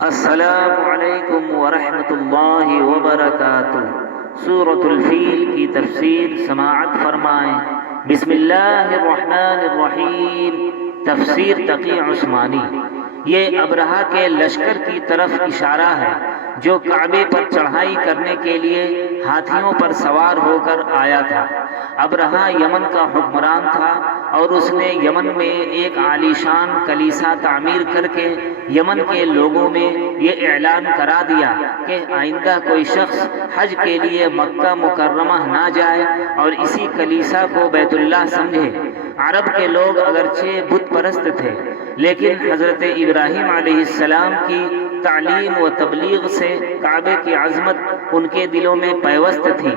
السلام علیکم ورحمۃ اللہ وبرکاتہ۔ سورۃ الفیل کی تفسیر سماعت فرمائیں۔ بسم اللہ الرحمن الرحیم۔ تفسیر تقی عثمانی۔ یہ ابرہہ کے لشکر کی طرف اشارہ ہے جو کعبے پر چڑھائی کرنے کے لیے ہاتھیوں پر سوار ہو کر آیا تھا۔ ابرہہ یمن کا حکمران تھا اور اس نے یمن میں ایک عالیشان کلیسا تعمیر کر کے یمن کے لوگوں میں یہ اعلان کرا دیا کہ آئندہ کوئی شخص حج کے لیے مکہ مکرمہ نہ جائے اور اسی کلیسا کو بیت اللہ سمجھے۔ عرب کے لوگ اگرچہ بت پرست تھے لیکن حضرت ابراہیم علیہ السلام کی تعلیم و تبلیغ سے کعبے کی عظمت ان کے دلوں میں پیوست تھی۔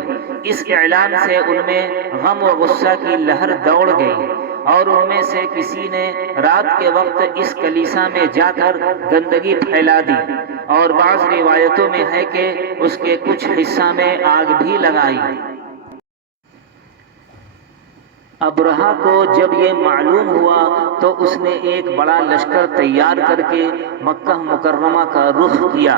اس اعلان سے ان میں غم و غصہ کی لہر دوڑ گئی اور ان میں سے کسی نے رات کے وقت اس کلیسا میں جا کر گندگی پھیلا دی، اور بعض روایتوں میں ہے کہ اس کے کچھ حصہ میں آگ بھی لگائی۔ ابرہہ کو جب یہ معلوم ہوا تو اس نے ایک بڑا لشکر تیار کر کے مکہ مکرمہ کا رخ کیا۔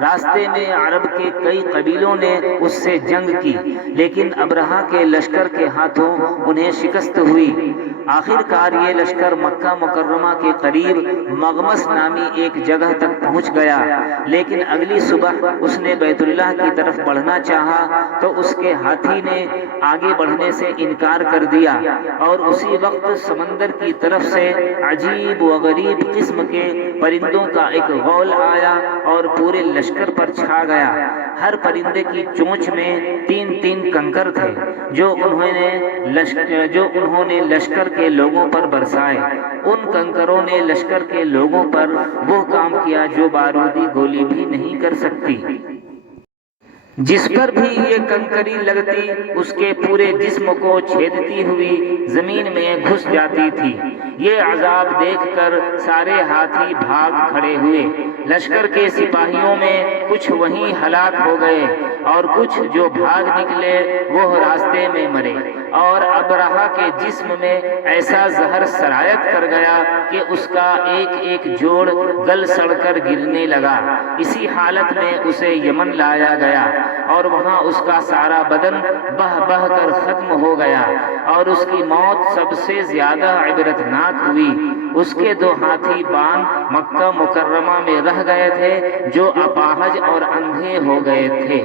راستے میں عرب کے کئی قبیلوں نے اس سے جنگ کی لیکن ابرہہ کے لشکر کے ہاتھوں انہیں شکست ہوئی۔ آخر کار یہ لشکر مکہ مکرمہ کے قریب مغمس نامی ایک جگہ تک پہنچ گیا، لیکن اگلی صبح اس نے بیت اللہ کی طرف بڑھنا چاہا تو اس کے ہاتھی نے آگے بڑھنے سے انکار کر دیا، اور اسی وقت سمندر کی طرف سے عجیب و غریب قسم کے پرندوں کا ایک غول آیا اور پورے لشکر پر چھا گیا۔ ہر پرندے کی چونچ میں 3 کنکر تھے جو انہوں نے لشکر کے لوگوں پر برسائے۔ ان کنکروں نے لشکر کے لوگوں پر وہ کام کیا جو بارودی گولی بھی نہیں کر سکتی۔ جس پر بھی یہ کنکری لگتی اس کے پورے جسم کو چھیدتی ہوئی زمین میں گھس جاتی تھی۔ یہ عذاب دیکھ کر سارے ہاتھی بھاگ کھڑے ہوئے۔ لشکر کے سپاہیوں میں کچھ وہیں ہلاک ہو گئے اور کچھ جو بھاگ نکلے وہ راستے میں مرے، اور ابرہہ کے جسم میں ایسا زہر سرایت کر گیا کہ اس کا ایک ایک جوڑ گل سڑ کر گرنے لگا۔ اسی حالت میں اسے یمن لایا گیا اور وہاں اس کا سارا بدن بہہ بہہ کر ختم ہو گیا، اور اس کی موت سب سے زیادہ عبرتناک ہوئی۔ اس کے 2 ہاتھی بان مکہ مکرمہ میں رہ گئے تھے جو اپاہج اور اندھے ہو گئے تھے۔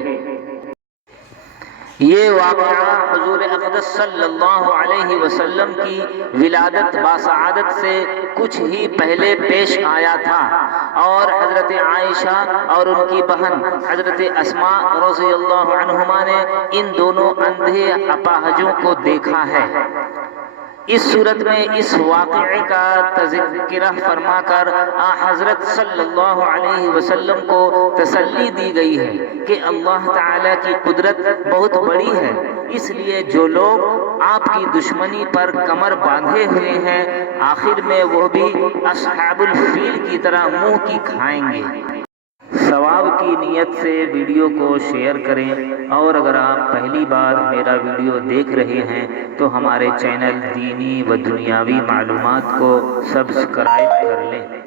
یہ واقعہ حضور اقدس صلی اللہ علیہ وسلم کی ولادت باسعادت سے کچھ ہی پہلے پیش آیا تھا، اور حضرت عائشہ اور ان کی بہن حضرت اسماء رضی اللہ عنہما نے ان دونوں اندھے اپاہجوں کو دیکھا ہے۔ اس صورت میں اس واقعے کا تذکرہ فرما کر حضرت صلی اللہ علیہ وسلم کو تسلی دی گئی ہے کہ اللہ تعالیٰ کی قدرت بہت بڑی ہے، اس لیے جو لوگ آپ کی دشمنی پر کمر باندھے ہوئے ہیں آخر میں وہ بھی اصحاب الفیل کی طرح منہ کی کھائیں گے۔ ثواب کی نیت سے ویڈیو کو شیئر کریں، اور اگر آپ پہلی بار میرا ویڈیو دیکھ رہے ہیں تو ہمارے چینل دینی و دنیاوی معلومات کو سبسکرائب کر لیں۔